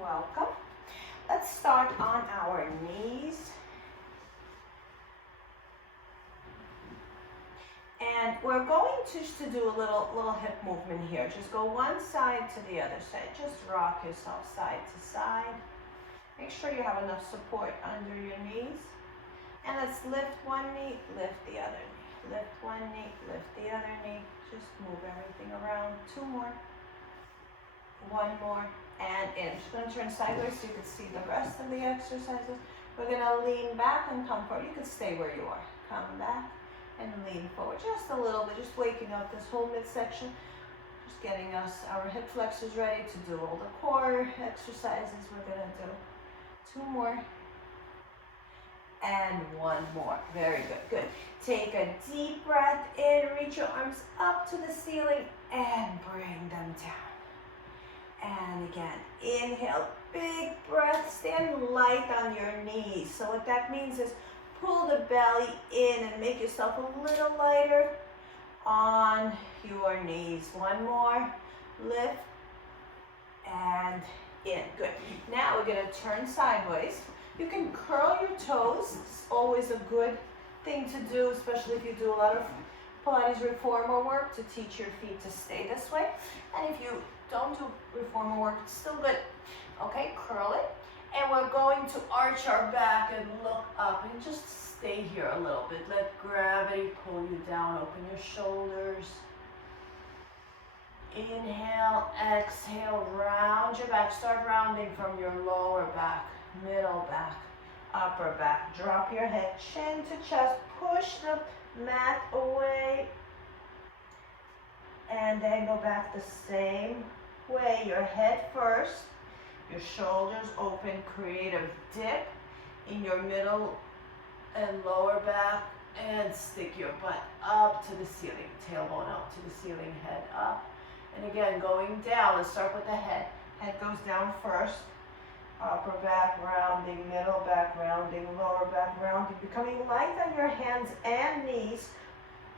Welcome. Let's start on our knees. And we're going to do a little hip movement here. Just go one side to the other side. Just rock yourself side to side. Make sure you have enough support under your knees. And let's lift one knee, lift the other knee. Lift one knee, lift the other knee. Just move everything around. Two more. One more. And in. Just going to turn sideways so you can see the rest of the exercises. We're going to lean back and come forward. You can stay where you are. Come back and lean forward just a little bit. Just waking up this whole midsection. Just getting our hip flexors ready to do all the core exercises we're going to do. Two more. And one more. Very good. Good. Take a deep breath in. Reach your arms up to the ceiling and bring them down. And again, inhale, big breath, stand light on your knees. So what that means is pull the belly in and make yourself a little lighter on your knees. One more, lift and in. Good. Now we're going to turn sideways. You can curl your toes. It's always a good thing to do, especially if you do a lot of Pilates reformer work, to teach your feet to stay this way. And if you don't do reformer work, it's still good. Okay, curl it. And we're going to arch our back and look up and just stay here a little bit. Let gravity pull you down. Open your shoulders. Inhale, exhale, round your back. Start rounding from your lower back, middle back, upper back. Drop your head, chin to chest. Push the mat away. And then go back the same way. Your head first. Your shoulders open. Create a dip in your middle and lower back. And stick your butt up to the ceiling. Tailbone out to the ceiling. Head up. And again, going down. Let's start with the head. Head goes down first. Upper back rounding. Middle back rounding. Lower back rounding. Becoming light on your hands and knees.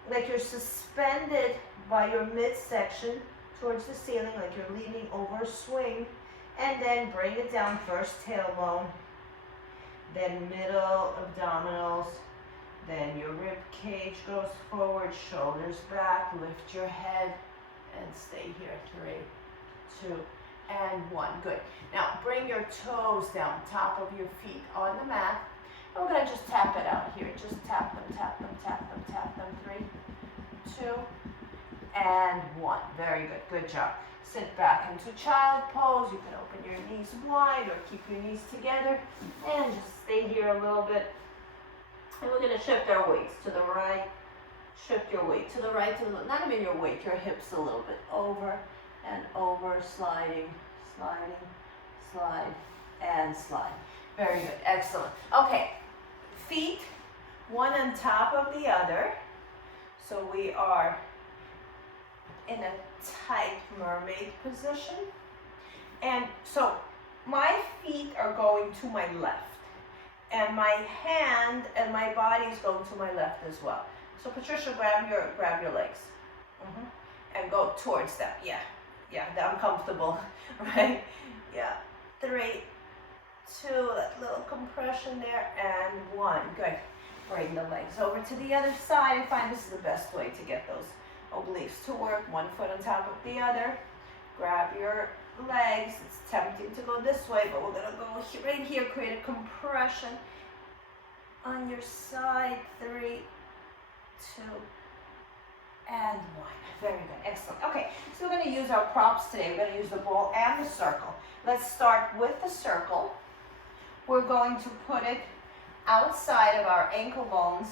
Like you're suspended by your midsection towards the ceiling, like you're leaning over a swing. And then bring it down first, tailbone, then middle abdominals, then your rib cage goes forward, shoulders back, lift your head, and stay here. 3, 2, and 1. Good. Now bring your toes down, top of your feet on the mat. And we're going to just tap it out here. Just tap them, tap them, tap them, tap them. 3, 2, and 1. Very good. Good job. Sit back into child pose. You can open your knees wide or keep your knees together. And just stay here a little bit. And we're going to shift our weights to the right. Shift your weight to the right. Not even your weight, your hips a little bit. Over and over. Sliding, sliding, slide, and slide. Very good. Excellent. Okay. Feet, one on top of the other. So we are in a tight mermaid position. And so my feet are going to my left. And my hand and my body is going to my left as well. So Patricia, grab your legs. And go towards them. Yeah, uncomfortable, right? Yeah. 3, 2, that little compression there, and 1. Good. Bring the legs over to the other side. I find this is the best way to get those obliques to work. One foot on top of the other. Grab your legs. It's tempting to go this way, but we're going to go right here. Create a compression on your side. 3, 2, and 1. Very good. Excellent. Okay, so we're going to use our props today. We're going to use the ball and the circle. Let's start with the circle. We're going to put it outside of our ankle bones,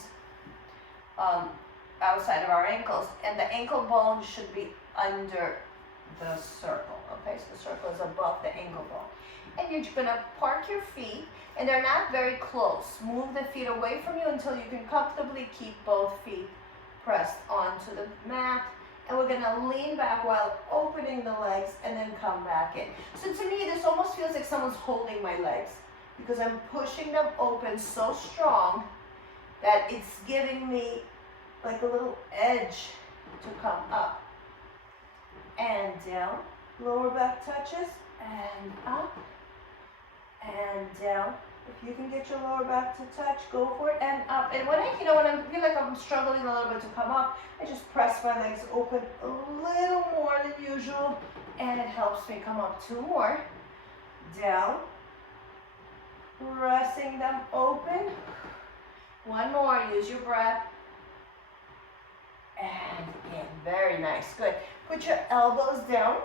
outside of our ankles, and the ankle bone should be under the circle. Okay, so the circle is above the ankle bone. And you're going to park your feet, and they're not very close. Move the feet away from you until you can comfortably keep both feet pressed onto the mat. And we're going to lean back while opening the legs and then come back in. So to me, this almost feels like someone's holding my legs because I'm pushing them open so strong that it's giving me like a little edge to come up and down. Lower back touches and up and down. If you can get your lower back to touch, go for it, and up. And when when I feel like I'm struggling a little bit to come up, I just press my legs open a little more than usual, and it helps me come up. 2 more. Down. Pressing them open. 1 more. Use your breath. And in. Very nice. Good. Put your elbows down.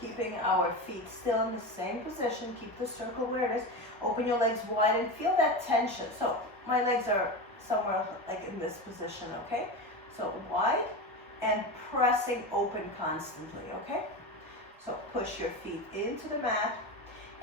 Keeping our feet still in the same position. Keep the circle where it is. Open your legs wide and feel that tension. So my legs are somewhere like in this position, okay? So wide and pressing open constantly, okay? So push your feet into the mat.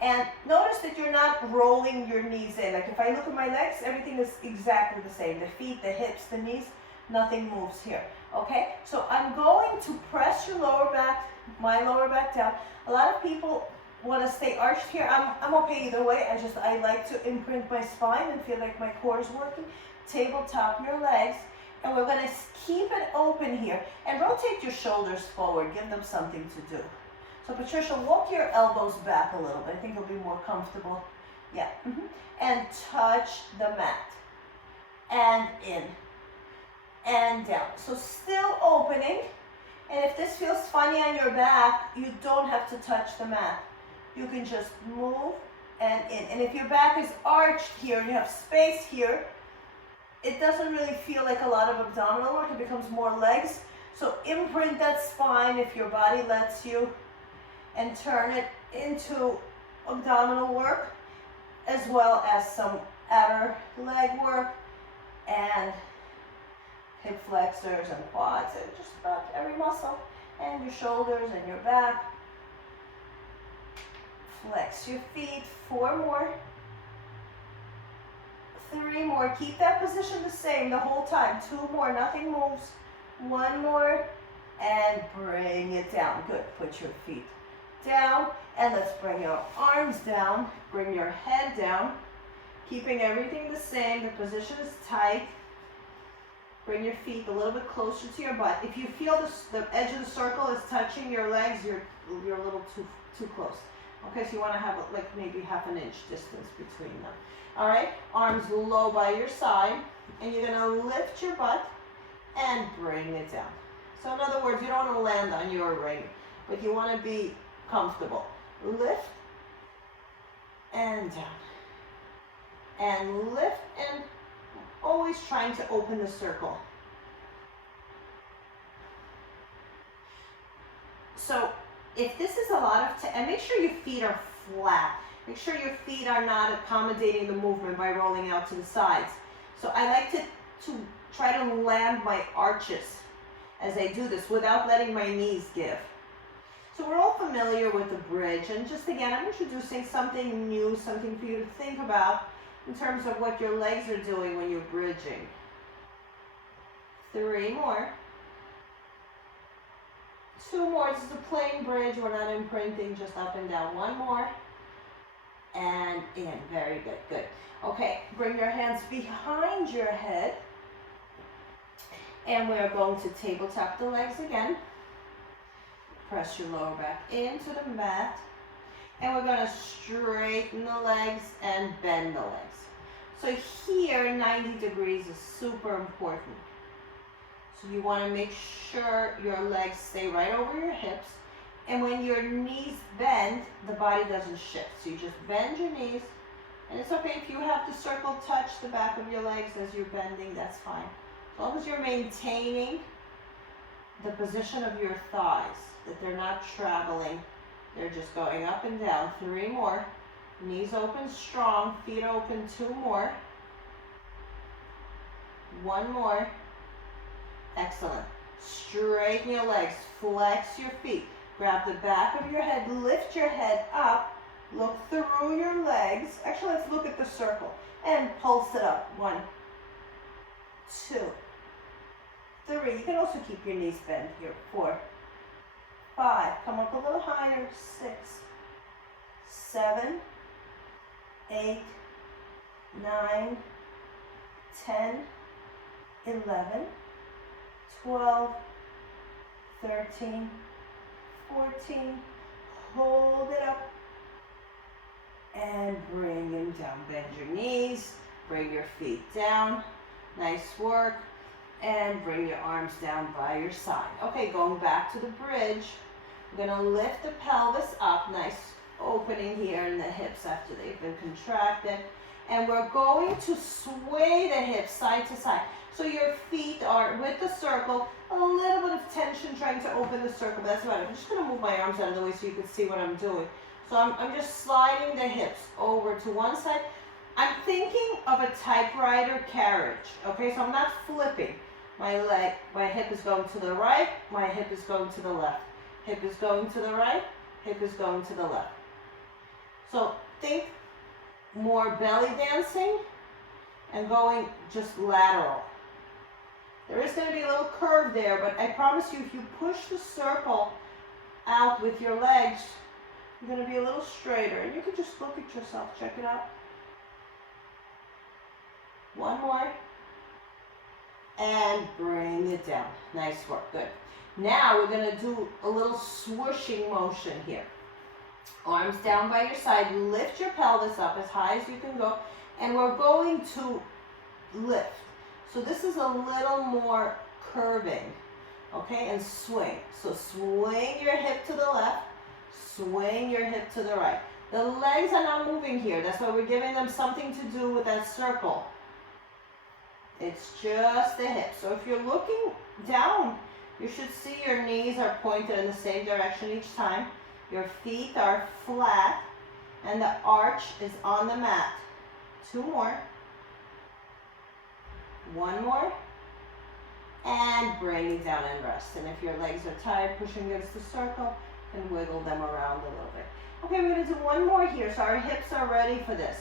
And notice that you're not rolling your knees in. Like if I look at my legs, everything is exactly the same. The feet, the hips, the knees, nothing moves here, okay? So I'm going to press your lower back, my lower back down. A lot of people want to stay arched here. I'm okay either way. I like to imprint my spine and feel like my core is working. Tabletop your legs, and we're going to keep it open here. And rotate your shoulders forward. Give them something to do. So Patricia, walk your elbows back a little bit. I think it'll be more comfortable. Yeah. And touch the mat. And in. And down. So still opening. And if this feels funny on your back, you don't have to touch the mat. You can just move and in. And if your back is arched here and you have space here, it doesn't really feel like a lot of abdominal work. It becomes more legs. So imprint that spine if your body lets you, and turn it into abdominal work, as well as some outer leg work and hip flexors and quads, and just about every muscle, and your shoulders and your back. Flex your feet. 4 more. 3 more. Keep that position the same the whole time. 2 more. Nothing moves. 1 more. And bring it down. Good. Put your feet down. And let's bring your arms down. Bring your head down. Keeping everything the same. The position is tight. Bring your feet a little bit closer to your butt. If you feel the edge of the circle is touching your legs, you're a little too close. Okay, so you want to have like maybe half an inch distance between them. All right, arms low by your side, and you're going to lift your butt and bring it down. So in other words, you don't want to land on your ring, but you want to be comfortable. Lift and down. And lift, and always trying to open the circle. So if this is a lot of, and make sure your feet are flat. Make sure your feet are not accommodating the movement by rolling out to the sides. So I like to try to land my arches as I do this without letting my knees give. So we're all familiar with the bridge, and just again, I'm introducing something new, something for you to think about in terms of what your legs are doing when you're bridging. 3 more. 2 more. This is a plain bridge. We're not imprinting, just up and down. 1 more. And in. Very good. Good. Okay. Bring your hands behind your head. And we're going to tabletop the legs again. Press your lower back into the mat. And we're going to straighten the legs and bend the legs. So here, 90 degrees is super important. So you want to make sure your legs stay right over your hips. And when your knees bend, the body doesn't shift. So you just bend your knees. And it's okay if you have the circle touch the back of your legs as you're bending, that's fine. As long as you're maintaining the position of your thighs, that they're not traveling. They're just going up and down. 3 more. Knees open strong. Feet open. 2 more. 1 more. Excellent. Straighten your legs. Flex your feet. Grab the back of your head. Lift your head up. Look through your legs. Actually, let's look at the circle. And pulse it up. 1, 2, 3. You can also keep your knees bent here. 4, 5. Come up a little higher. 6, 7, 8, 9, 10, 11, 12, 13, 14. hold it up, and bring them down. Bend your knees, bring your feet down. Nice work. And bring your arms down by your side. Okay, going back to the bridge. We're gonna lift the pelvis up. Nice opening here in the hips after they've been contracted. And we're going to sway the hips side to side. So your feet are with the circle, a little bit of tension trying to open the circle, but that's about it. I'm just gonna move my arms out of the way so you can see what I'm doing. So I'm just sliding the hips over to one side. I'm thinking of a typewriter carriage, okay? So I'm not flipping. My hip is going to the right, my hip is going to the left. Hip is going to the right, hip is going to the left. So think more belly dancing and going just lateral. There is going to be a little curve there, but I promise you, if you push the circle out with your legs, you're going to be a little straighter. And you can just look at yourself. Check it out. One more. And bring it down. Nice work. Good. Now we're going to do a little swooshing motion here. Arms down by your side. Lift your pelvis up as high as you can go. And we're going to lift. So this is a little more curving. Okay? And swing. So swing your hip to the left. Swing your hip to the right. The legs are not moving here. That's why we're giving them something to do with that circle. It's just the hips. So if you're looking down, you should see your knees are pointed in the same direction each time. Your feet are flat and the arch is on the mat. Two more. One more. And bring it down and rest. And if your legs are tired, pushing against the circle, and wiggle them around a little bit. Okay, we're going to do one more here. So our hips are ready for this.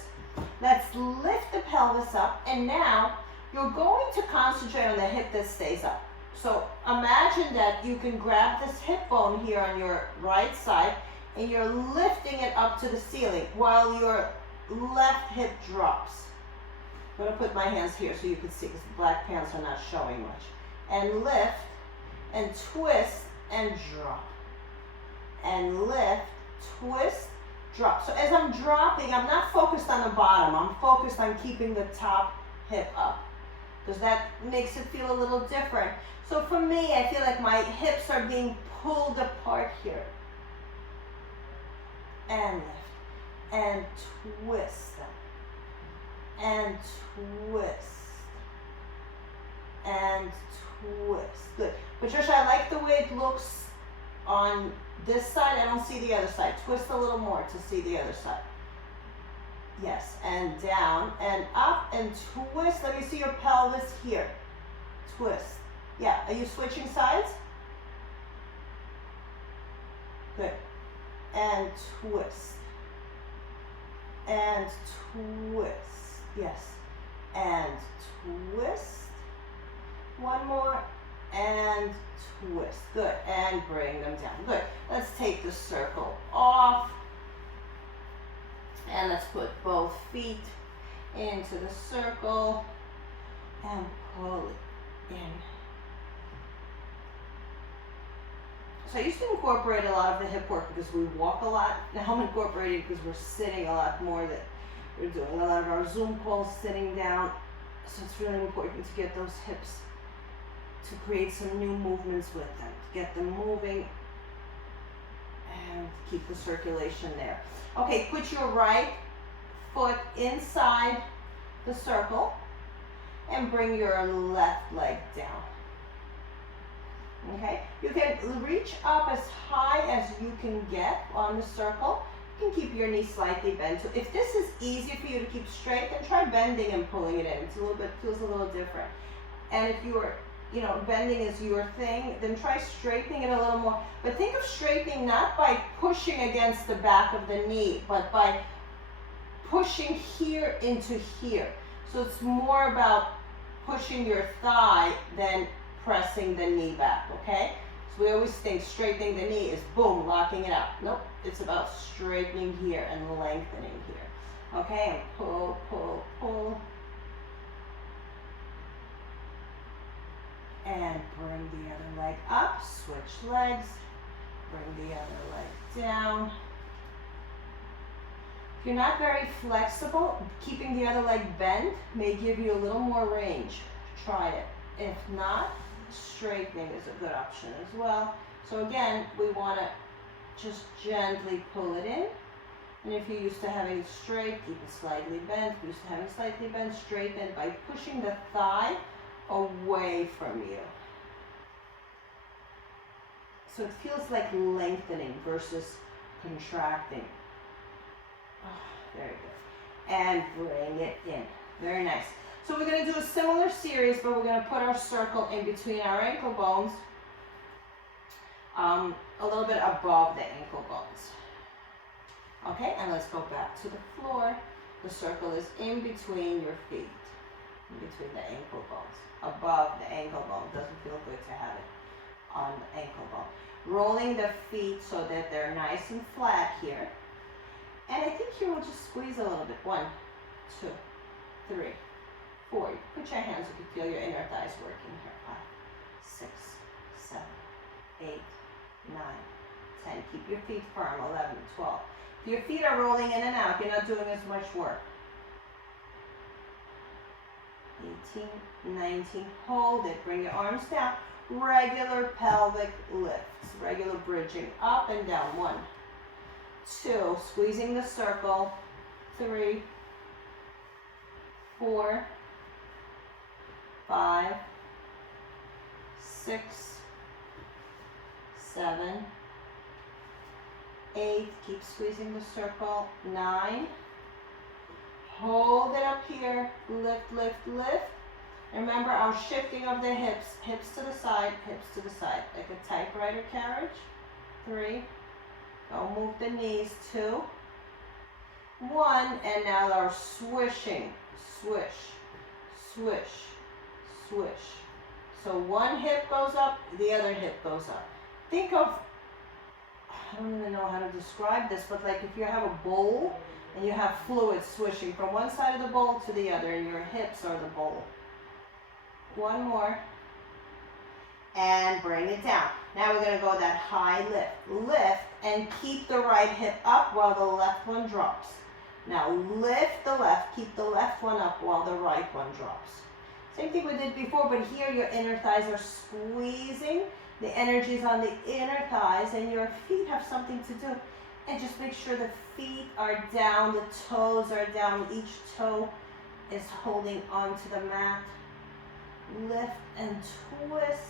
Let's lift the pelvis up, and now you're going to concentrate on the hip that stays up. So imagine that you can grab this hip bone here on your right side, and you're lifting it up to the ceiling while your left hip drops. I'm going to put my hands here so you can see, because the black pants are not showing much. And lift, and twist, and drop. And lift, twist, drop. So as I'm dropping, I'm not focused on the bottom. I'm focused on keeping the top hip up, because that makes it feel a little different. So for me, I feel like my hips are being pulled apart here. And lift, and twist them, and twist, and twist. Good. Patricia, I like the way it looks on this side. I don't see the other side. Twist a little more to see the other side. Yes, and down and up and twist. Let me see your pelvis here. Twist. Yeah, are you switching sides? Good. And twist. And twist. Yes. And twist. One more. And twist. Good. And bring them down. Good. Let's take the circle off. And let's put both feet into the circle and pull it in. So I used to incorporate a lot of the hip work because we walk a lot. Now I'm incorporating because we're sitting a lot more. That we're doing a lot of our Zoom calls sitting down. So it's really important to get those hips, to create some new movements with them, to get them moving and keep the circulation there. Okay, put your right foot inside the circle and bring your left leg down. Okay, you can reach up as high as you can get on the circle. You can keep your knee slightly bent. So if this is easy for you to keep straight, then try bending and pulling it in. It's a little bit, feels a little different. And if you are, bending is your thing, then try straightening it a little more. But think of straightening not by pushing against the back of the knee, but by pushing here into here. So it's more about pushing your thigh than pressing the knee back, okay? So we always think straightening the knee is boom, locking it out. Nope, it's about straightening here and lengthening here. Okay, and pull, pull, pull. And bring the other leg up, switch legs, Bring the other leg down. If you're not very flexible, keeping the other leg bent may give you a little more range. Try it. If not, straightening is a good option as well. So again, we want to just gently pull it in. And if you're used to having it straight, keep it slightly bent. If you're used to having it slightly bent, straighten it by pushing the thigh away from you. So it feels like lengthening versus contracting. Oh, very good. And bring it in. Very nice. So we're going to do a similar series, but we're going to put our circle in between our ankle bones, a little bit above the ankle bones. Okay, and let's go back to the floor. The circle is in between your feet, in between the ankle bones, above the ankle bone. Doesn't feel good to have it on the ankle bone. Rolling the feet so that they're nice and flat here. And I think here we'll just squeeze a little bit. 1, 2, 3, 4. Put your hands, you can feel your inner thighs working here. 5, 6, 7, 8, 9, 10. Keep your feet firm. 11, 12. If your feet are rolling in and out, you're not doing as much work. 18, 19. Hold it. Bring your arms down. Regular pelvic lifts. Regular bridging up and down. 1, 2. Squeezing the circle. 3, 4, 5, 6, 7, 8, keep squeezing the circle. 9, hold it up here, lift, lift, lift. Remember our shifting of the hips, hips to the side, like a typewriter carriage. 3, go move the knees. 2, 1, and now our swishing, swish, swish, swish. So one hip goes up, the other hip goes up. Think of, I don't even know how to describe this, but like if you have a bowl and you have fluid swishing from one side of the bowl to the other and your hips are the bowl. 1 more. And bring it down. Now we're going to go that high lift. Lift and keep the right hip up while the left one drops. Now lift the left, keep the left one up while the right one drops. Same thing we did before, but here your inner thighs are squeezing. The energy is on the inner thighs and your feet have something to do. And just make sure the feet are down, the toes are down. Each toe is holding onto the mat. Lift and twist,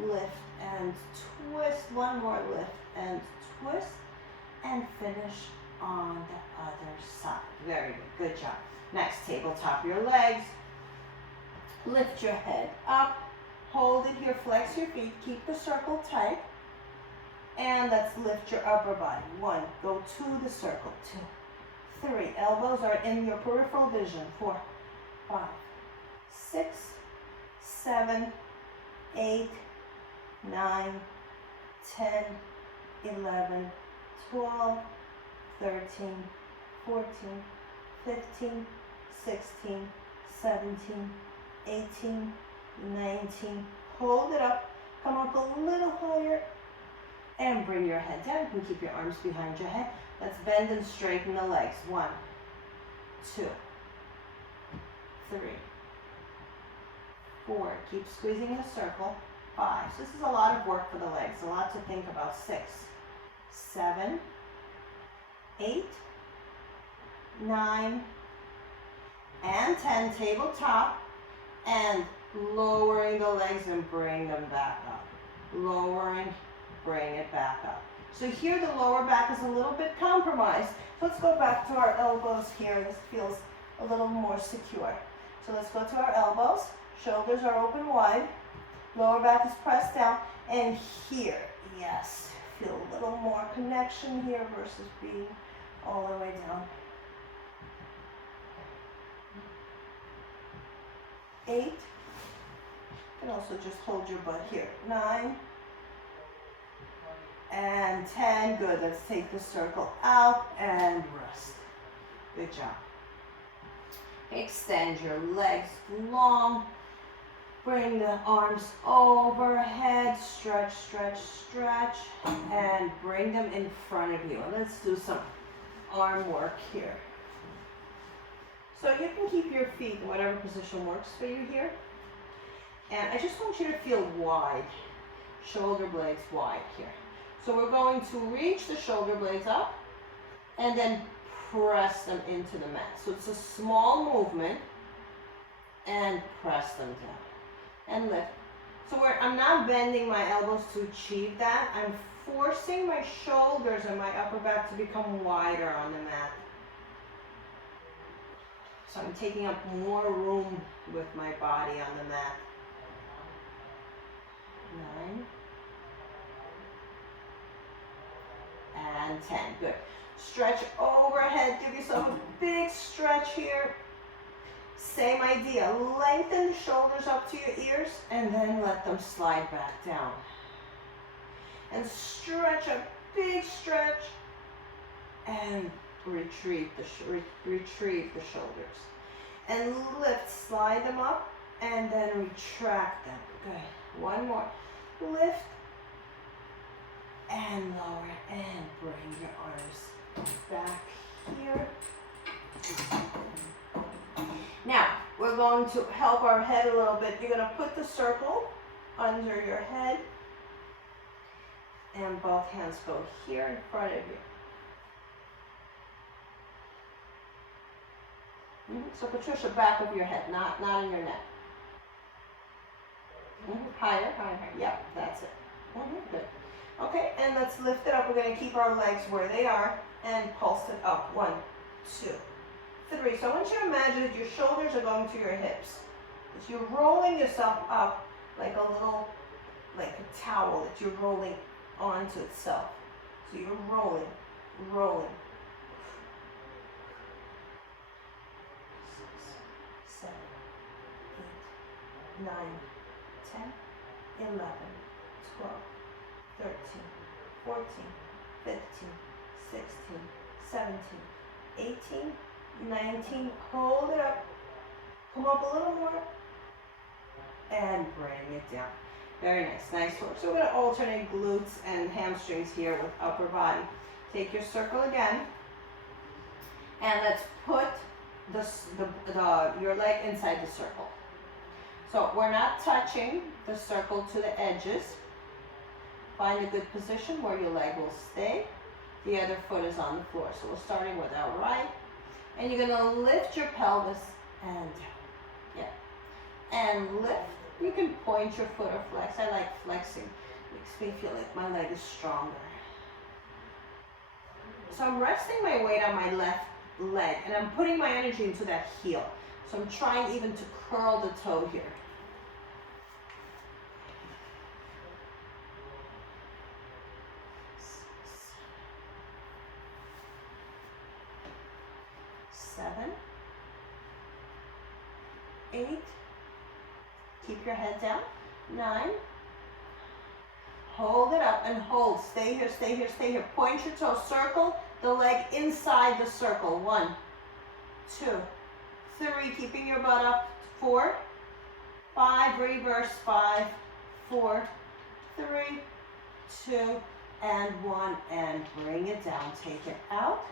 lift and twist. 1 more lift and twist. And finish on the other side. Very good. Good job. Next, tabletop your legs. Lift your head up. Hold it here. Flex your feet. Keep the circle tight. And let's lift your upper body. 1. Go to the circle. 2, 3. Elbows are in your peripheral vision. 4, 5, 6, 7, 8, 9, 10, 11, 12, 13, 14, 15, 16, 17, 18, 19. Hold it up. Come up a little higher. And bring your head down. You can keep your arms behind your head. Let's bend and straighten the legs. 1, 2, 3, 4. Keep squeezing the circle. 5. So this is a lot of work for the legs. A lot to think about. 6, 7, 8, 9, and 10. Tabletop. And lowering the legs and bring them back up. Lowering, bring it back up. So here the lower back is a little bit compromised. So let's go back to our elbows here. This feels a little more secure. So let's go to our elbows. Shoulders are open wide. Lower back is pressed down. And here, yes, feel a little more connection here versus being all the way down. 8. You can also just hold your butt here. 9. And 10. Good. Let's take the circle out and rest. Good job. Extend your legs long. Bring the arms overhead, stretch, stretch, stretch, and bring them in front of you. Let's do some arm work here. So you can keep your feet in whatever position works for you here. And I just want you to feel wide, shoulder blades wide here. So we're going to reach the shoulder blades up and then press them into the mat. So it's a small movement and press them down and lift. So I'm not bending my elbows to achieve that. I'm forcing my shoulders and my upper back to become wider on the mat. So I'm taking up more room with my body on the mat. 9 and 10. Good. Stretch overhead. Give yourself a big stretch here. Same idea. Lengthen the shoulders up to your ears and then let them slide back down. And stretch a big stretch and retrieve the shoulders. And lift, slide them up and then retract them. Good. One more. Lift and lower and bring your arms back here. Now, we're going to help our head a little bit. You're going to put the circle under your head and both hands go here in front of you. So Patricia, back of your head, not in your neck. Higher, higher. Yep, that's it. Good. Okay, and let's lift it up. We're going to keep our legs where they are and pulse it up. 1, 2, 3. So I want you to imagine that your shoulders are going to your hips. That you're rolling yourself up like a little, like a towel that you're rolling onto itself. So you're rolling, rolling. 6, 7, 8, 9, 10, 11, 12, 13, 14, 15, 16, 17, 18, 19. Hold it up. Come up a little more. And bring it down. Very nice. Nice work. So we're going to alternate glutes and hamstrings here with upper body. Take your circle again. And let's put your leg inside the circle. So we're not touching the circle to the edges. Find a good position where your leg will stay. The other foot is on the floor. So we're starting with our right. And you're going to lift your pelvis and down. Yeah. And lift. You can point your foot or flex. I like flexing. Makes me feel like my leg is stronger. So I'm resting my weight on my left leg and I'm putting my energy into that heel. So I'm trying even to curl the toe here. Seven, 8, keep your head down. 9, hold it up and hold. Stay here, stay here, stay here. Point your toe, circle the leg inside the circle. 1, 2, 3, keeping your butt up. 4, 5, reverse. 5, 4, 3, 2, and 1, and bring it down. Take it out.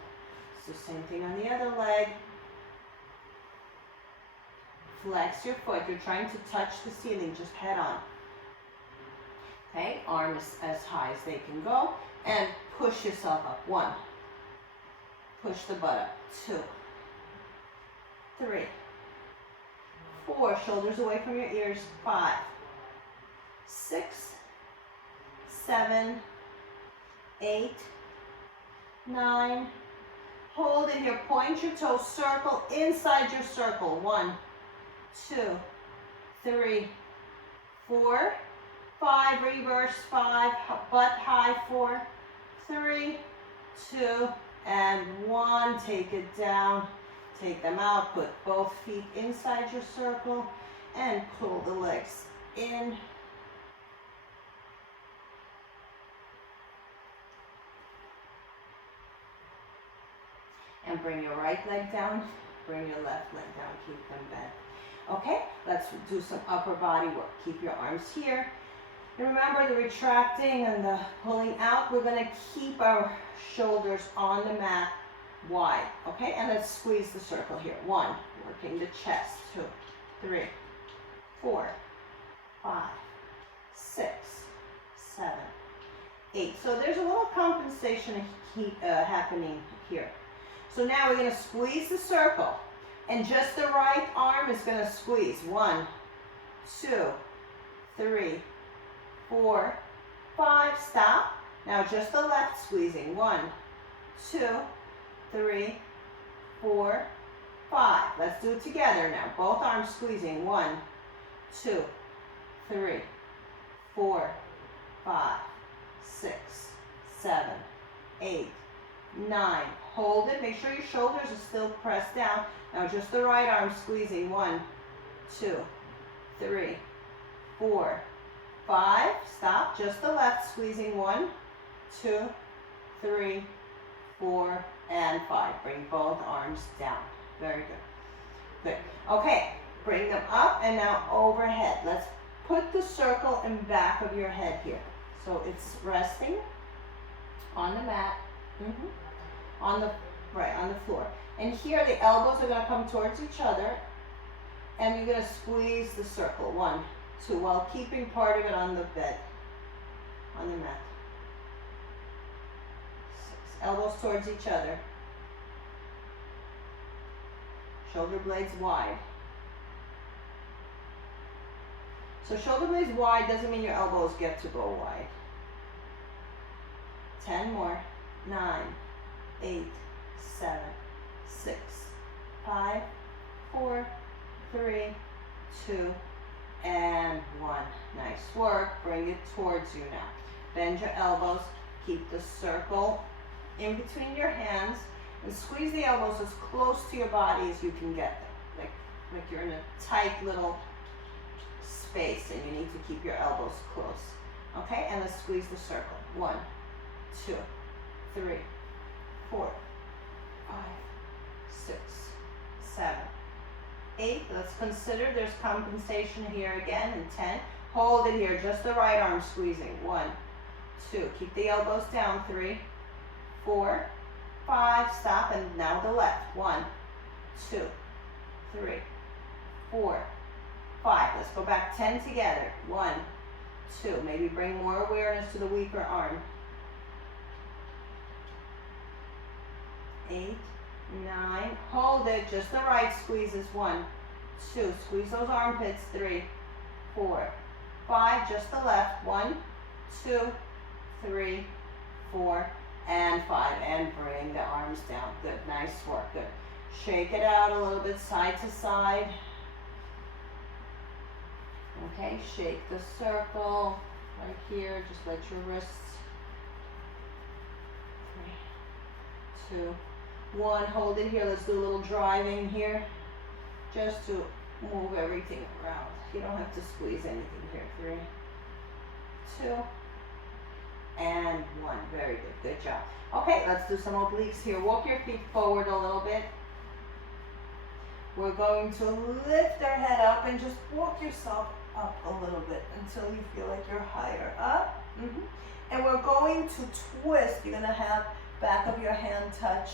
So same thing on the other leg. Flex your foot. You're trying to touch the ceiling, just head on. Okay, arms as high as they can go. And push yourself up. 1. Push the butt up. 2. 3. 4. Shoulders away from your ears. 5. 6. 7. 8. 9. Hold it here. Point your toes. Circle inside your circle. 1, 2, 3, 4, 5. Reverse. 5. Butt high. 4, 3, 2, and 1. Take it down. Take them out. Put both feet inside your circle and pull the legs in. And bring your right leg down, bring your left leg down, keep them bent. Okay, let's do some upper body work. Keep your arms here. And remember the retracting and the pulling out. We're going to keep our shoulders on the mat wide. Okay, and let's squeeze the circle here. 1, working the chest. 2, 3, 4, 5, 6, 7, 8. So there's a little compensation happening here. So now we're going to squeeze the circle. And just the right arm is going to squeeze. 1, 2, 3, 4, 5. Stop. Now just the left squeezing. 1, 2, 3, 4, 5. Let's do it together now. Both arms squeezing. 1, 2, 3, 4, 5, 6, 7, 8, 9. Hold it. Make sure your shoulders are still pressed down. Now just the right arm squeezing. 1, 2, 3, 4, 5. Stop. Just the left squeezing. 1, 2, 3, 4, and 5. Bring both arms down. Very good. Good. Okay. Bring them up and now overhead. Let's put the circle in back of your head here. So it's resting on the mat. On the floor. And here the elbows are going to come towards each other, and you're going to squeeze the circle. 1, 2, while keeping part of it on the bed, on the mat. 6. Elbows towards each other. Shoulder blades wide. So shoulder blades wide doesn't mean your elbows get to go wide. 10 more. 9, 8, 7, 6, 5, 4, 3, 2, and 1. Nice work. Bring it towards you now. Bend your elbows. Keep the circle in between your hands and squeeze the elbows as close to your body as you can get them. Like you're in a tight little space and you need to keep your elbows close. Okay, and let's squeeze the circle. 1, 2, 3, 4, 5, 6, 7, 8. Let's consider there's compensation here again. And 10. Hold it here. Just the right arm squeezing. 1, 2. Keep the elbows down. 3, 4, 5. Stop. And now the left. 1, 2, 3, 4, 5. Let's go back 10 together. 1, 2. Maybe bring more awareness to the weaker arm. 8, 9. Hold it. Just the right squeezes. 1, 2. Squeeze those armpits. 3, 4, 5. Just the left. 1, 2, 3, 4, and 5. And bring the arms down. Good. Nice work. Good. Shake it out a little bit side to side. Okay. Shake the circle right here. Just let your wrists. 3, 2, 1. Hold it here. Let's do a little driving here. Just to move everything around. You don't have to squeeze anything here. 3, 2, and 1. Very good. Good job. Okay, let's do some obliques here. Walk your feet forward a little bit. We're going to lift our head up and just walk yourself up a little bit until you feel like you're higher up. And we're going to twist. You're going to have back of your hand touch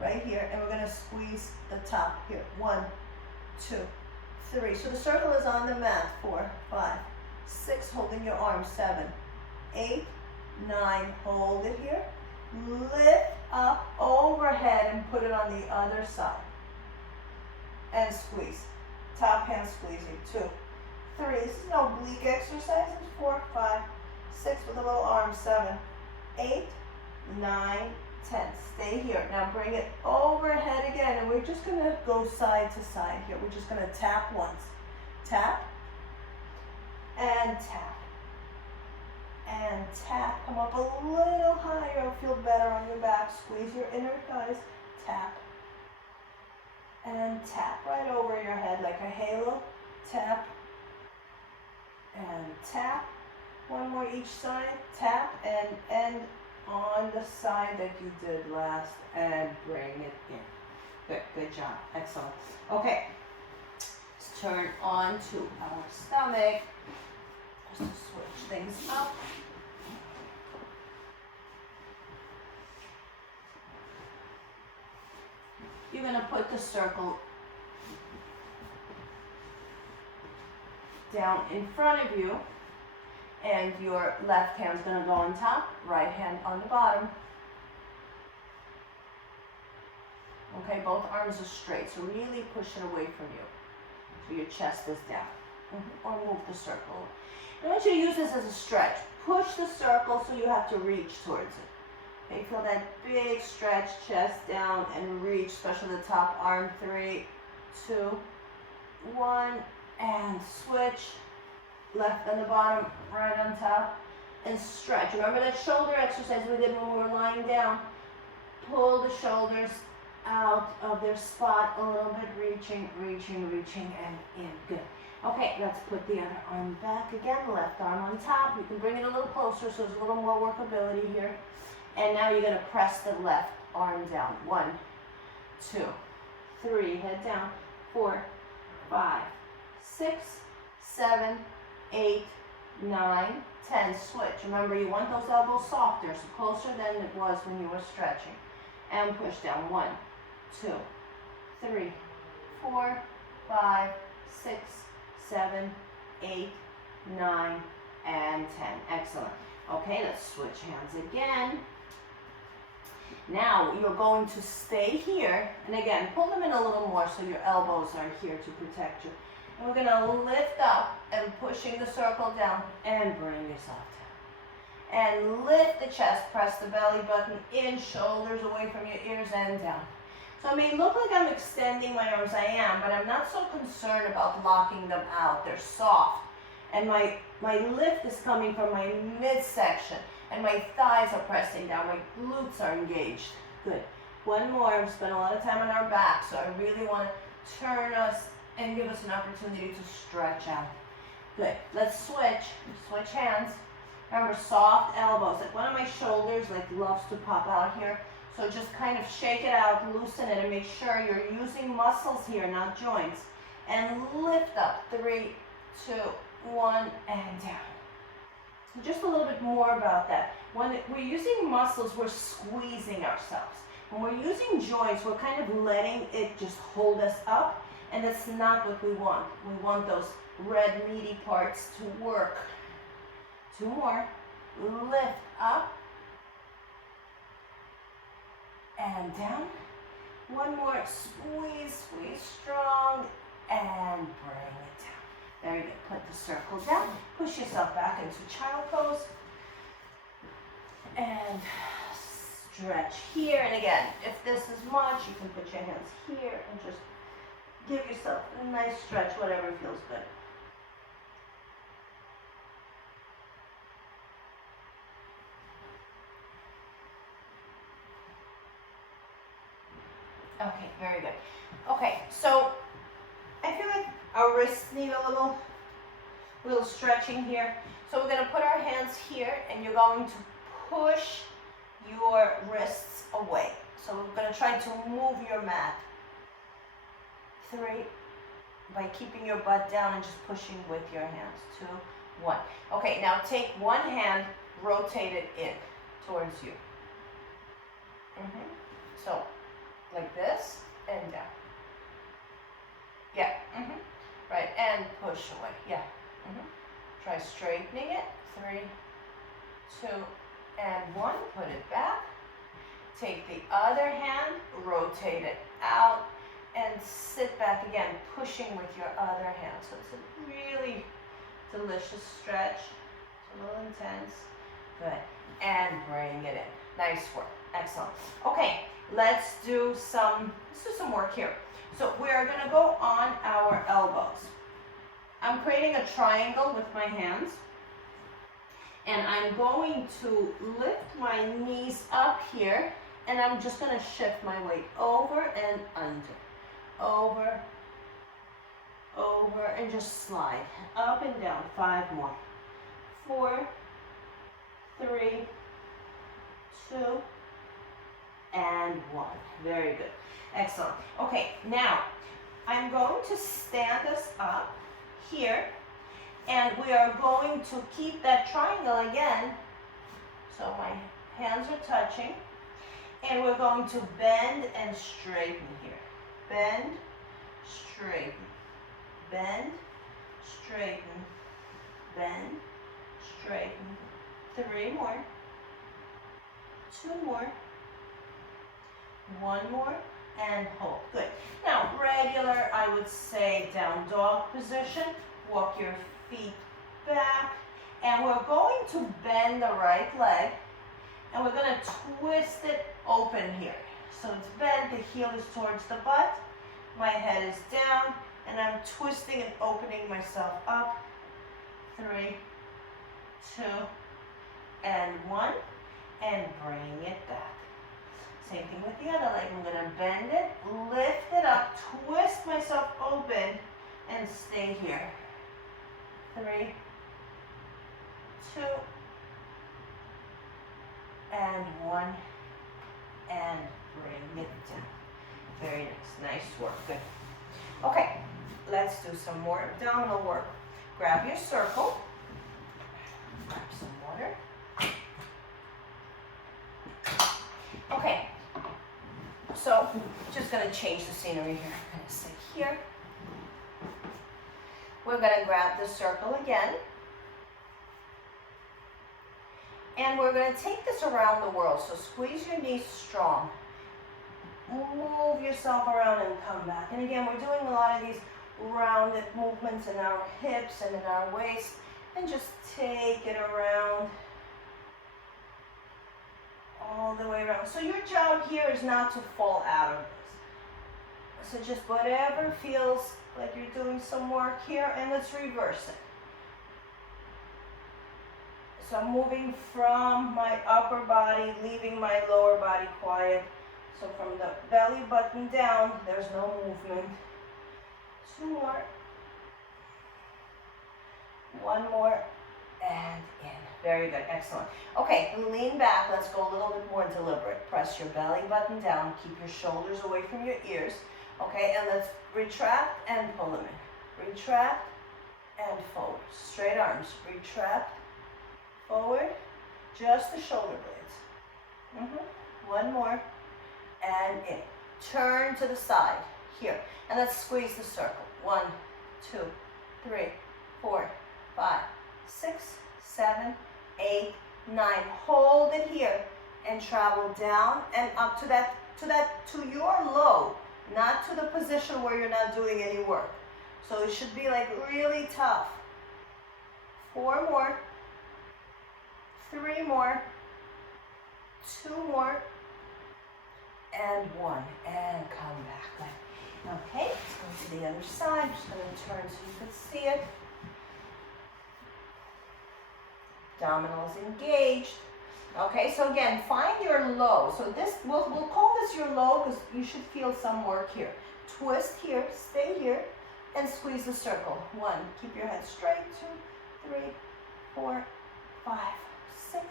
right here, and we're going to squeeze the top here. 1, 2, 3. So the circle is on the mat. 4, 5, 6. Holding your arm. 7, 8, 9. Hold it here. Lift up overhead and put it on the other side. And squeeze. Top hand squeezing. 2, 3. This is an oblique exercise. 4, 5, 6 with a little arm. 7, 8, 9, 10. Stay here. Now bring it overhead again, and we're just going to go side to side here. We're just going to tap once. Tap. And tap. And tap. Come up a little higher. Feel better on your back. Squeeze your inner thighs. Tap. And tap right over your head like a halo. Tap. And tap. One more each side. Tap and end on the side that you did last and bring it in. Good, good job. Excellent. Okay. turn onto our stomach, just to switch things up. You're going to put the circle down in front of you, and your left hand's going to go on top, right hand on the bottom. Okay, both arms are straight, so really push it away from you. So your chest is down. Or move the circle. I want you to use this as a stretch. Push the circle so you have to reach towards it. Okay, feel that big stretch, chest down, and reach, especially the top arm. 3, 2, 1, and switch. Left on the bottom, right on top, and stretch. Remember that shoulder exercise we did when we were lying down? Pull the shoulders out of their spot a little bit, reaching, and in. Good. Okay, let's put the other arm back again, left arm on top. You can bring it a little closer so there's a little more workability here. And now you're going to press the left arm down. 1, 2, 3, head down. 4, 5, 6, 7, 8, 9, 10. Switch. Remember, you want those elbows softer, so closer than it was when you were stretching. And push down. 1, 2, 3, 4, 5, 6, 7, 8, 9, and 10. Excellent. Okay, let's switch hands again. Now you're going to stay here, and again, pull them in a little more so your elbows are here to protect you. And we're going to lift up and pushing the circle down and bring yourself down. And lift the chest, press the belly button in, shoulders away from your ears and down. So it may look like I'm extending my arms, I am, but I'm not so concerned about locking them out. They're soft. And my lift is coming from my midsection, and my thighs are pressing down, my glutes are engaged. Good. One more. We spent a lot of time on our back, so I really want to turn us and give us an opportunity to stretch out. Good. Let's switch hands. Remember, soft elbows. Like one of my shoulders loves to pop out here. So just kind of shake it out, loosen it, and make sure you're using muscles here, not joints. And lift up. 3, 2, 1, and down. Just a little bit more about that. When we're using muscles, we're squeezing ourselves. When we're using joints, we're kind of letting it just hold us up, and that's not what we want. We want those red meaty parts to work. 2 more. Lift up and down. 1 more. Squeeze strong, and bring it down. Very good. Put the circle down. Push yourself back into child pose. And stretch here. And again, if this is much, you can put your hands here and just give yourself a nice stretch, whatever feels good. Okay, very good. Okay, so I feel like our wrists need a little stretching here. So we're going to put our hands here, and you're going to push your wrists away. So we're going to try to move your mat. 3, by keeping your butt down and just pushing with your hands. 2, 1. Okay, now take one hand, rotate it in towards you. So, like this, and down. Yeah. Right, and push away. Yeah. Try straightening it. 3, 2, and 1. Put it back. Take the other hand, rotate it out, and sit back again, pushing with your other hand. So it's a really delicious stretch. It's a little intense. Good. And bring it in. Nice work. Excellent. Okay, let's do some work here. So we're going to go on our elbows. I'm creating a triangle with my hands. And I'm going to lift my knees up here, and I'm just going to shift my weight over and under. Over, and just slide up and down. 5 more. 4, 3, 2, and 1. Very good. Excellent. Okay, now I'm going to stand us up here, and we are going to keep that triangle again. So my hands are touching, and we're going to bend and straighten here. Bend, straighten, bend, straighten, bend, straighten. 3 more, 2 more, 1 more, and hold. Good. Now, regular, I would say, down dog position. Walk your feet back, and we're going to bend the right leg, and we're going to twist it open here. So it's bent, the heel is towards the butt, my head is down, and I'm twisting and opening myself up. 3, 2, and 1, and bring it back. Same thing with the other leg. I'm going to bend it, lift it up, twist myself open, and stay here. 3, 2, and 1, and bring it down. Very nice. Nice work. Good. Okay, let's do some more abdominal work. Grab your circle. Grab some water. Okay, so just going to change the scenery here. I'm going to sit here. We're going to grab the circle again. And we're going to take this around the world. So squeeze your knees strong. Move yourself around and come back. And again, we're doing a lot of these rounded movements in our hips and in our waist. And just take it around. All the way around. So your job here is not to fall out of this. So just whatever feels like you're doing some work here, and let's reverse it. So I'm moving from my upper body, leaving my lower body quiet. So from the belly button down, there's no movement. 2 more. 1 more. And in. Very good. Excellent. Okay, lean back. Let's go a little bit more deliberate. Press your belly button down. Keep your shoulders away from your ears. Okay, and let's retract and pull them in. Retract and forward. Straight arms. Retract, forward. Just the shoulder blades. 1 more. And in. Turn to the side. Here. And let's squeeze the circle. 1, 2, 3, 4, 5, 6, 7, 8, 9. Hold it here and travel down and up to your low, not to the position where you're not doing any work. So it should be like really tough. 4 more, 3 more, 2 more, and 1, and come back. Okay, let's go to the other side. I'm just going to turn so you can see it. Abdominals engaged. Okay, so again, find your low. So this, we'll call this your low because you should feel some work here. Twist here, stay here, and squeeze the circle. 1, keep your head straight. 2, 3, 4, 5, 6,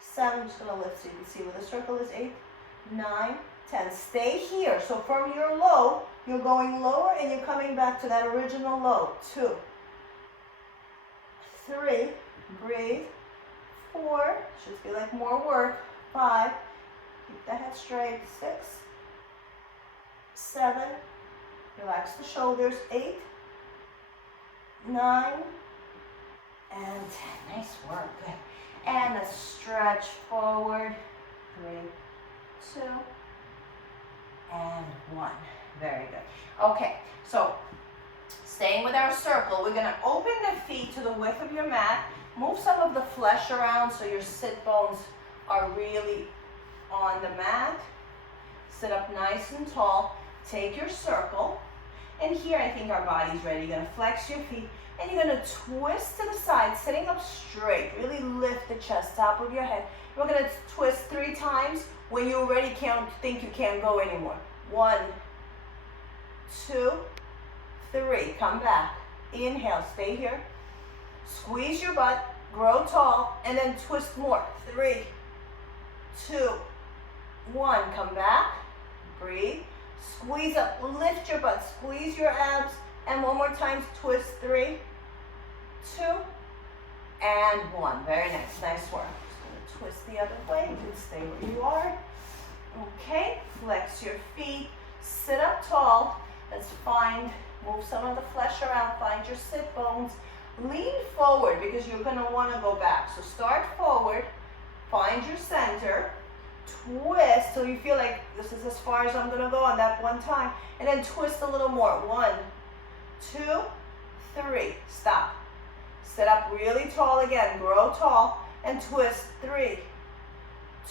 7. I'm just going to lift so you can see where the circle is. 8, 9, 10. Stay here. So from your low, you're going lower and you're coming back to that original low. 2, 3, breathe. 4, should feel like more work. 5, keep the head straight. 6, 7, relax the shoulders. 8, 9, and 10. Nice work. Good. And let's stretch forward. 3, 2, and 1. Very good. Okay, so staying with our circle, we're going to open the feet to the width of your mat. Move some of the flesh around so your sit bones are really on the mat. Sit up nice and tall. Take your circle. And here I think our body's ready. You're going to flex your feet and you're going to twist to the side, sitting up straight. Really lift the chest, top of your head. We're going to twist 3 times when you already think you can't go anymore. 1, 2, 3. Come back. Inhale. Stay here. Squeeze your butt, grow tall, and then twist more. 3, 2, 1. Come back. Breathe. Squeeze up, lift your butt, squeeze your abs, and one more time, twist, 3, 2, and 1. Very nice, nice work. Just gonna twist the other way, you can stay where you are. Okay, flex your feet, sit up tall. Let's move some of the flesh around, find your sit bones. Lean forward because you're gonna wanna go back. So start forward, find your center, twist till you feel like this is as far as I'm gonna go on that one time, and then twist a little more. 1, 2, 3, stop. Sit up really tall again, grow tall, and twist. 3,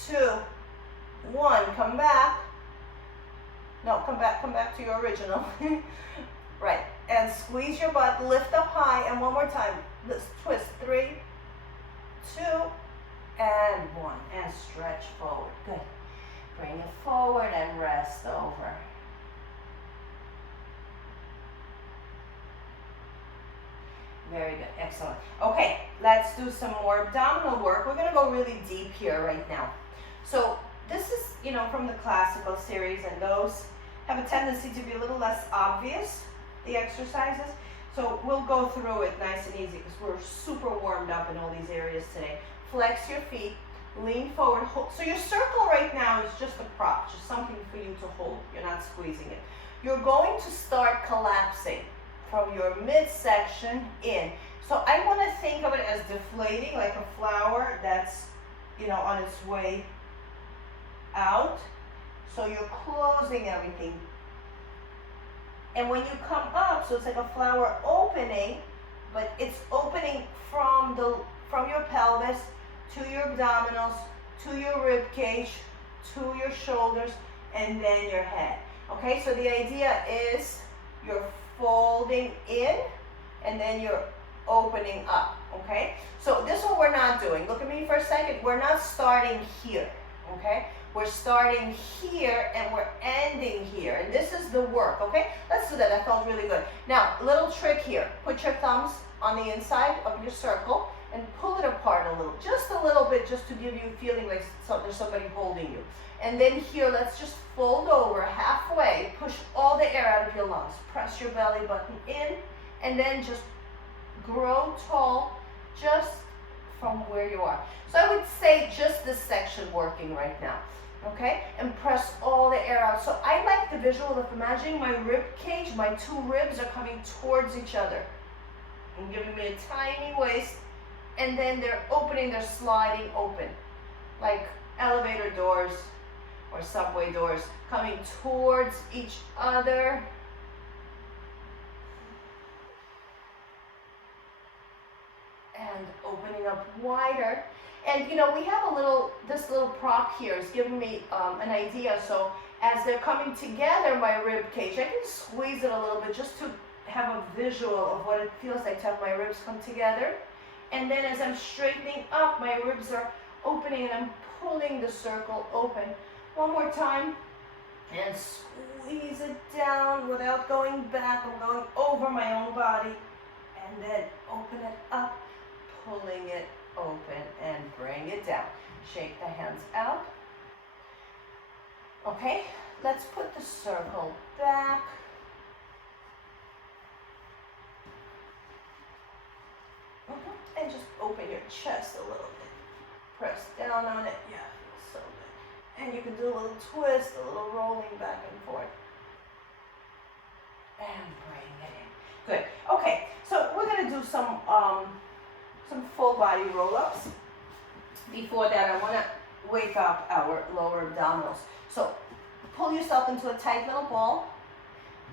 2, 1, come back. No, come back to your original. Right, and squeeze your butt, lift up high, and one more time. Let's twist. 3, 2, and 1, and stretch forward. Good. Bring it forward and rest over. Very good, excellent. Okay, let's do some more abdominal work. We're gonna go really deep here right now. So this is, from the classical series, and those have a tendency to be a little less obvious, the exercises. So we'll go through it nice and easy because we're super warmed up in all these areas today. Flex your feet, lean forward. So your circle right now is just a prop, just something for you to hold. You're not squeezing it. You're going to start collapsing from your midsection in. So I want to think of it as deflating, like a flower that's, on its way out. So you're closing everything. And when you come up, so it's like a flower opening, but it's opening from your pelvis to your abdominals, to your rib cage, to your shoulders, and then your head. Okay, so the idea is you're folding in and then you're opening up. Okay, so this one we're not doing. Look at me for a second. We're not starting here. Okay, we're starting here and we're ending here, and this is the work. Okay, let's do that. That felt really good. Now, little trick here. Put your thumbs on the inside of your circle and pull it apart a little, just a little bit, just to give you a feeling like there's somebody holding you. And then here, let's just fold over halfway, push all the air out of your lungs, press your belly button in, and then just grow tall just from where you are. So I would say just this section working right now, okay? And press all the air out. So I like the visual of imagining my rib cage, my 2 ribs are coming towards each other and giving me a tiny waist, and then they're opening, they're sliding open, like elevator doors or subway doors, coming towards each other. And opening up wider. And we have this little prop here is giving me an idea. So as they're coming together, my rib cage, I can squeeze it a little bit just to have a visual of what it feels like to have my ribs come together. And then as I'm straightening up, my ribs are opening and I'm pulling the circle open. One more time. And squeeze it down without going back. I'm going over my own body. And then open it up, pulling it open, and bring it down. Shake the hands out. Okay, let's put the circle back. And just open your chest a little bit. Press down on it. Yeah, feels so good. And you can do a little twist, a little rolling back and forth. And bring it in. Good. Okay, so we're going to do some full body roll-ups. Before that, I want to wake up our lower abdominals. So pull yourself into a tight little ball,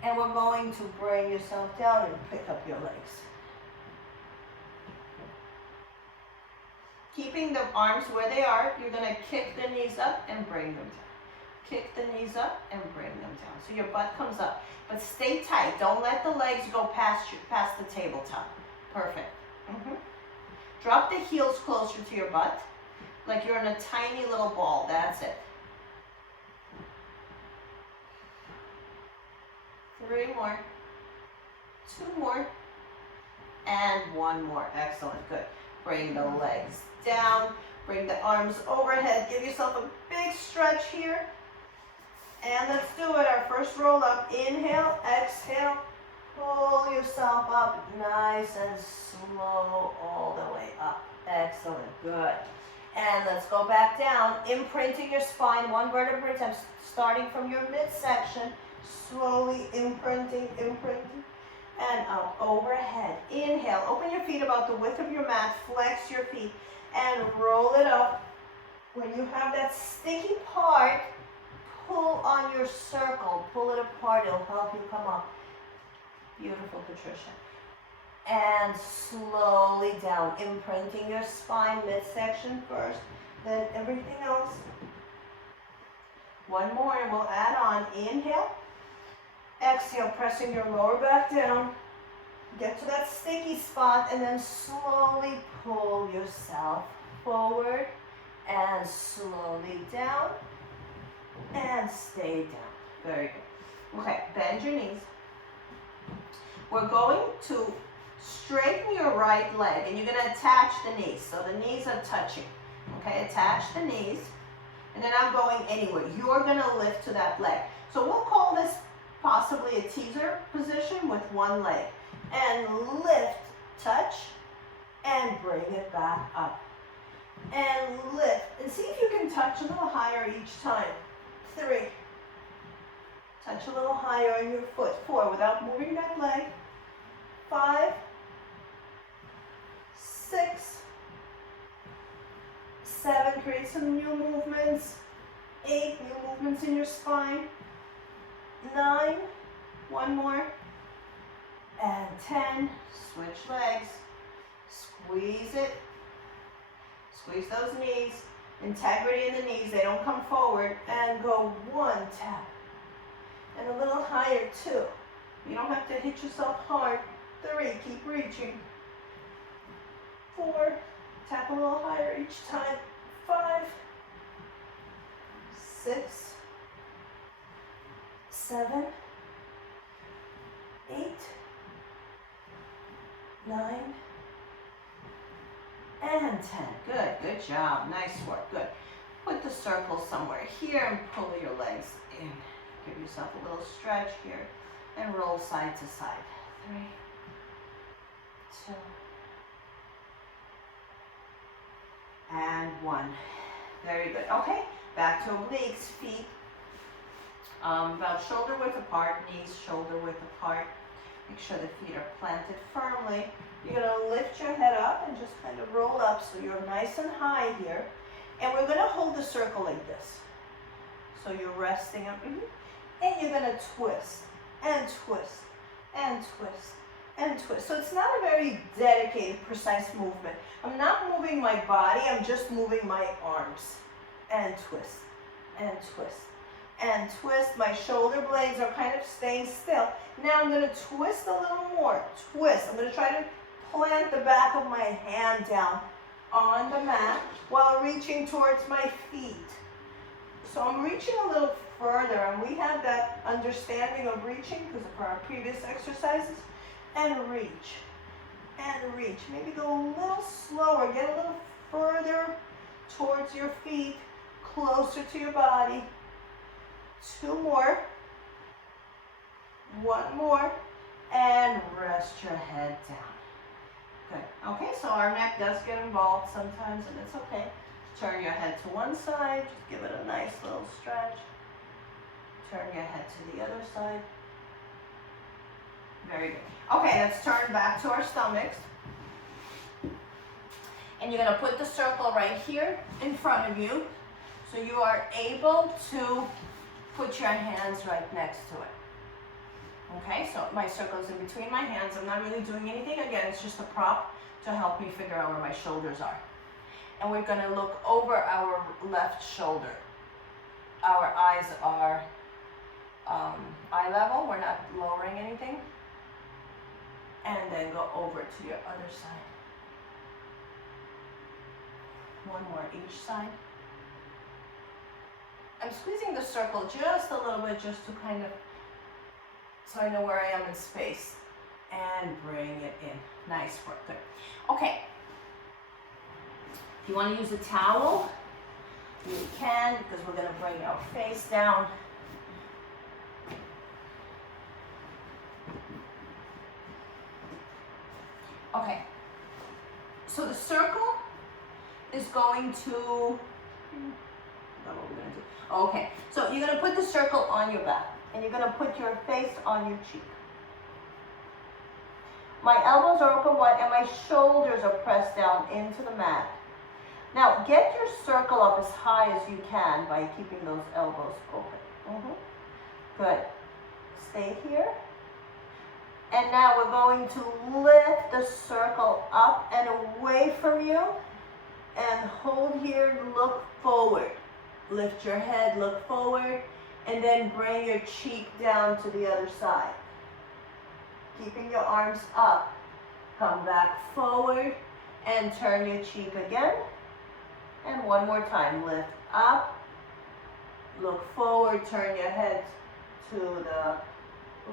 and we're going to bring yourself down and pick up your legs. Keeping the arms where they are, you're going to kick the knees up and bring them down. Kick the knees up and bring them down. So your butt comes up. But stay tight. Don't let the legs go past the tabletop. Perfect. Drop the heels closer to your butt, like you're in a tiny little ball. That's it. 3 more. 2 more. And 1 more. Excellent. Good. Bring the legs down. Bring the arms overhead. Give yourself a big stretch here. And let's do it. Our first roll up. Inhale, exhale. Pull yourself up nice and slow all the way up. Excellent. Good. And let's go back down. Imprinting your spine one vertebrae at a time, starting from your midsection. Slowly imprinting. And up overhead. Inhale. Open your feet about the width of your mat. Flex your feet. And roll it up. When you have that sticky part, pull on your circle. Pull it apart. It'll help you come up. Beautiful, Patricia. And slowly down. Imprinting your spine, midsection first. Then everything else. One more and we'll add on. Inhale. Exhale, pressing your lower back down. Get to that sticky spot and then slowly pull yourself forward and slowly down and stay down. Very good. Okay, bend your knees. We're going to straighten your right leg and you're going to attach the knees. So the knees are touching. Okay, attach the knees and then I'm going anywhere. You're going to lift to that leg. So we'll call this possibly a teaser position with one leg. And lift, touch, and bring it back up. And lift. And see if you can touch a little higher each time. 3. Touch a little higher on your foot. 4, without moving that leg. 5. 6. 7, create some new movements. 8, new movements in your spine. 9, one more. And 10, switch legs. Squeeze it. Squeeze those knees. Integrity in the knees, they don't come forward. And go 1, tap. And a little higher, 2. You don't have to hit yourself hard. 3, keep reaching. 4, tap a little higher each time. 5, 6, 7, 8, 9, and 10. Good, good job. Nice work, good. Put the circle somewhere here and pull your legs in. Give yourself a little stretch here and roll side to side. 3, 2, and 1. Very good. Okay, back to obliques, feet about shoulder width apart, knees shoulder width apart. Make sure the feet are planted firmly. You're going to lift your head up and just kind of roll up so you're nice and high here. And we're going to hold the circle like this. So you're resting up. And you're going to twist and twist and twist and twist. So it's not a very dedicated, precise movement. I'm not moving my body. I'm just moving my arms. And twist and twist and twist. My shoulder blades are kind of staying still. Now I'm going to twist a little more. Twist. I'm going to try to plant the back of my hand down on the mat while reaching towards my feet. So I'm reaching a little further, and we have that understanding of reaching because of our previous exercises. And reach. And reach. Maybe go a little slower. Get a little further towards your feet, closer to your body. 2 more. 1 more. And rest your head down. Good. Okay, so our neck does get involved sometimes, and it's okay. Turn your head to one side. Just give it a nice little stretch. Turn your head to the other side. Very good. Okay, let's turn back to our stomachs. And you're going to put the circle right here in front of you. So you are able to put your hands right next to it. Okay, so my circle is in between my hands. I'm not really doing anything. Again, it's just a prop to help me figure out where my shoulders are. And we're going to look over our left shoulder. Our eyes are eye level. We're not lowering anything. And then go over to your other side. 1 more each side. I'm squeezing the circle just a little bit just to kind of, so I know where I am in space. And bring it in. Nice work, good. Okay. If you want to use a towel, you can, because we're going to bring our face down. going to, what we're gonna do. Okay, so you're gonna put the circle on your back, and you're gonna put your face on your cheek. My elbows are open wide, and my shoulders are pressed down into the mat. Now, get your circle up as high as you can by keeping those elbows open. Good. Stay here. And now we're going to lift the circle up and away from you, and hold here, look forward. Lift your head, look forward, and then bring your cheek down to the other side. Keeping your arms up. Come back forward and turn your cheek again. And one more time, lift up, look forward, turn your head to the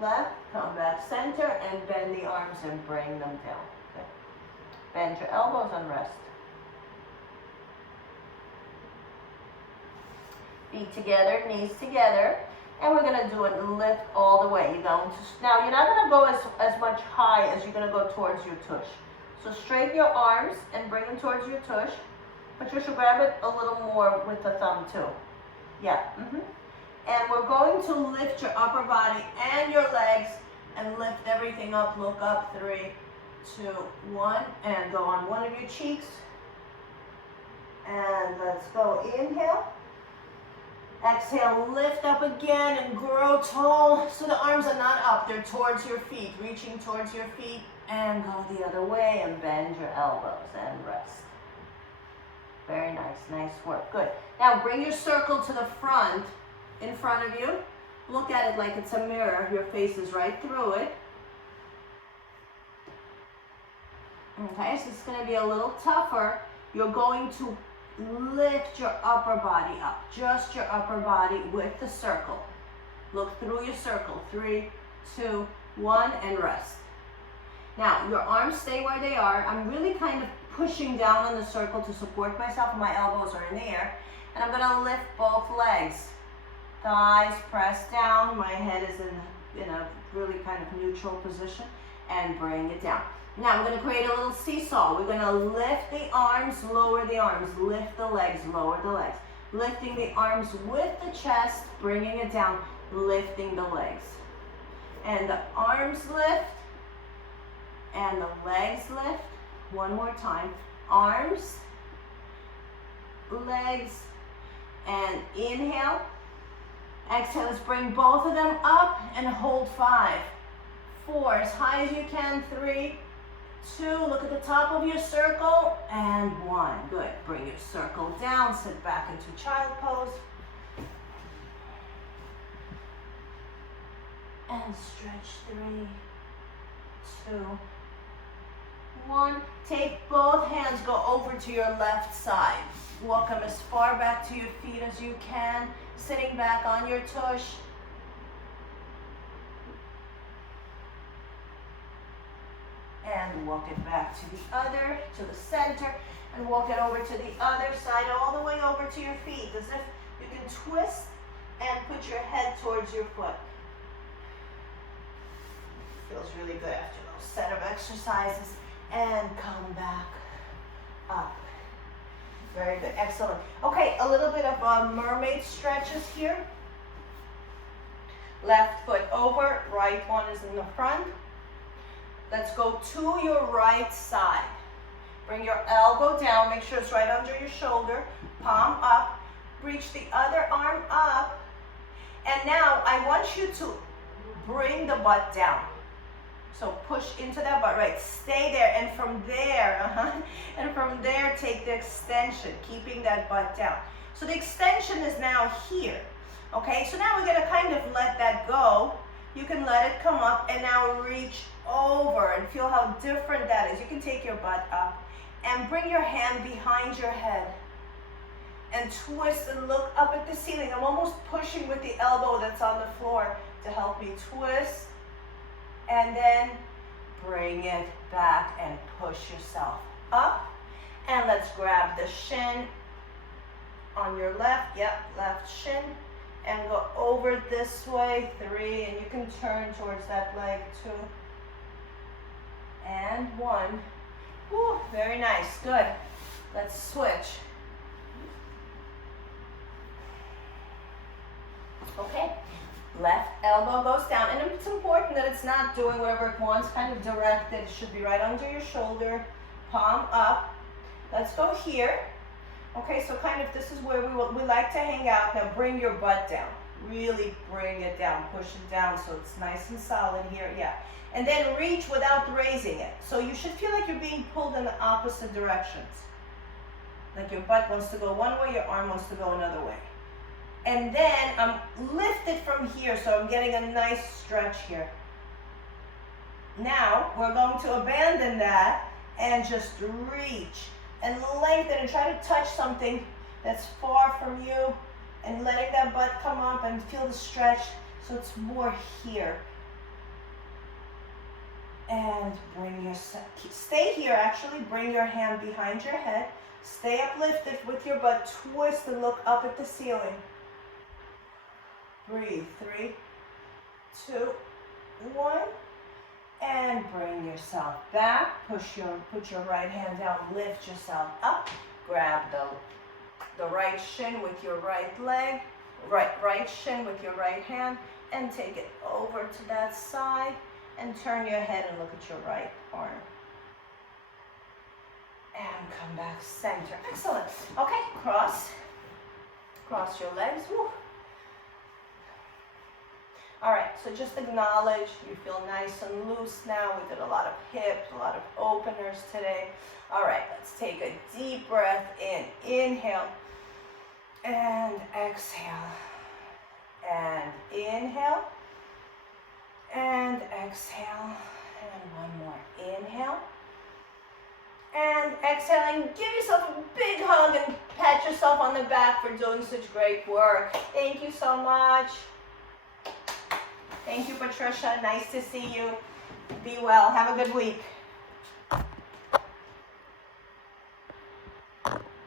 left, come back center, and bend the arms and bring them down. Okay. Bend your elbows and rest. Feet together, knees together, and we're going to do it lift all the way. Now you're not going to go as much high as you're going to go towards your tush. So straighten your arms and bring them towards your tush. But you should grab it a little more with the thumb too. Yeah. And we're going to lift your upper body and your legs and lift everything up. Look up. 3, 2, 1. And go on one of your cheeks. And let's go. Inhale. Exhale. Lift up again and grow tall. So the arms are not up. They're towards your feet. Reaching towards your feet. And go the other way and bend your elbows and rest. Very nice, nice work, good. Now bring your circle to the front, in front of you. Look at it like it's a mirror. Your face is right through it. Okay, so it's going to be a little tougher. You're going to lift your upper body up, just your upper body with the circle. Look through your circle. 3, 2, 1, and rest. Now, your arms stay where they are. I'm really kind of pushing down on the circle to support myself, and my elbows are in the air. And I'm going to lift both legs. Thighs press down. My head is in a really kind of neutral position, and bring it down. Now, I'm going to create a little seesaw. We're going to lift the arms, lower the arms. Lift the legs, lower the legs. Lifting the arms with the chest, bringing it down, lifting the legs. And the arms lift, and the legs lift. One more time. Arms, legs, and inhale. Exhale, let's bring both of them up and hold 5, 4, as high as you can. 3, 2, look at the top of your circle, and 1. Good. Bring your circle down, sit back into child pose. And stretch. 3, 2, 1. Take both hands, go over to your left side. Walk them as far back to your feet as you can, sitting back on your tush. And walk it back to the other, to the center, and walk it over to the other side, all the way over to your feet, as if you can twist and put your head towards your foot. Feels really good after those set of exercises. And come back up. Very good, excellent. Okay, a little bit of mermaid stretches here. Left foot over, right one is in the front. Let's go to your right side. Bring your elbow down, make sure it's right under your shoulder, palm up. Reach the other arm up. And now I want you to bring the butt down. So push into that butt, right? Stay there, and from there, take the extension, keeping that butt down. So the extension is now here, okay? So now we're gonna kind of let that go. You can let it come up, and now reach over, and feel how different that is. You can take your butt up, and bring your hand behind your head, and twist and look up at the ceiling. I'm almost pushing with the elbow that's on the floor to help me twist. And then bring it back and push yourself up. And let's grab the shin on your left. Yep, left shin. And go over this way. 3, and you can turn towards that leg. 2. And 1. Woo, very nice, good. Let's switch. Okay, left elbow goes down, and it's important that it's not doing whatever it wants, kind of directed. It should be right under your shoulder, palm up. Let's go here. Okay, so kind of this is where we like to hang out. Now bring your butt down. Really bring it down, push it down so it's nice and solid here, yeah. And then reach without raising it. So you should feel like you're being pulled in the opposite directions. Like your butt wants to go one way, your arm wants to go another way. And then I'm lifted from here, so I'm getting a nice stretch here. Now, we're going to abandon that and just reach and lengthen and try to touch something that's far from you and letting that butt come up and feel the stretch so it's more here. And stay here actually, bring your hand behind your head, stay uplifted with your butt, twist and look up at the ceiling. Breathe, 3, 2, 1, and bring yourself back. Put your right hand down, lift yourself up, grab the right shin with your right leg, right shin with your right hand, and take it over to that side, and turn your head and look at your right arm. And come back center. Excellent. Okay, cross your legs. Woo. All right, so just acknowledge you feel nice and loose now. We did a lot of hips, a lot of openers today. All right, let's take a deep breath in. Inhale and exhale. And inhale and exhale. And one more. Inhale and exhaling. Give yourself a big hug and pat yourself on the back for doing such great work. Thank you so much. Thank you, Patricia. Nice to see you. Be well. Have a good week.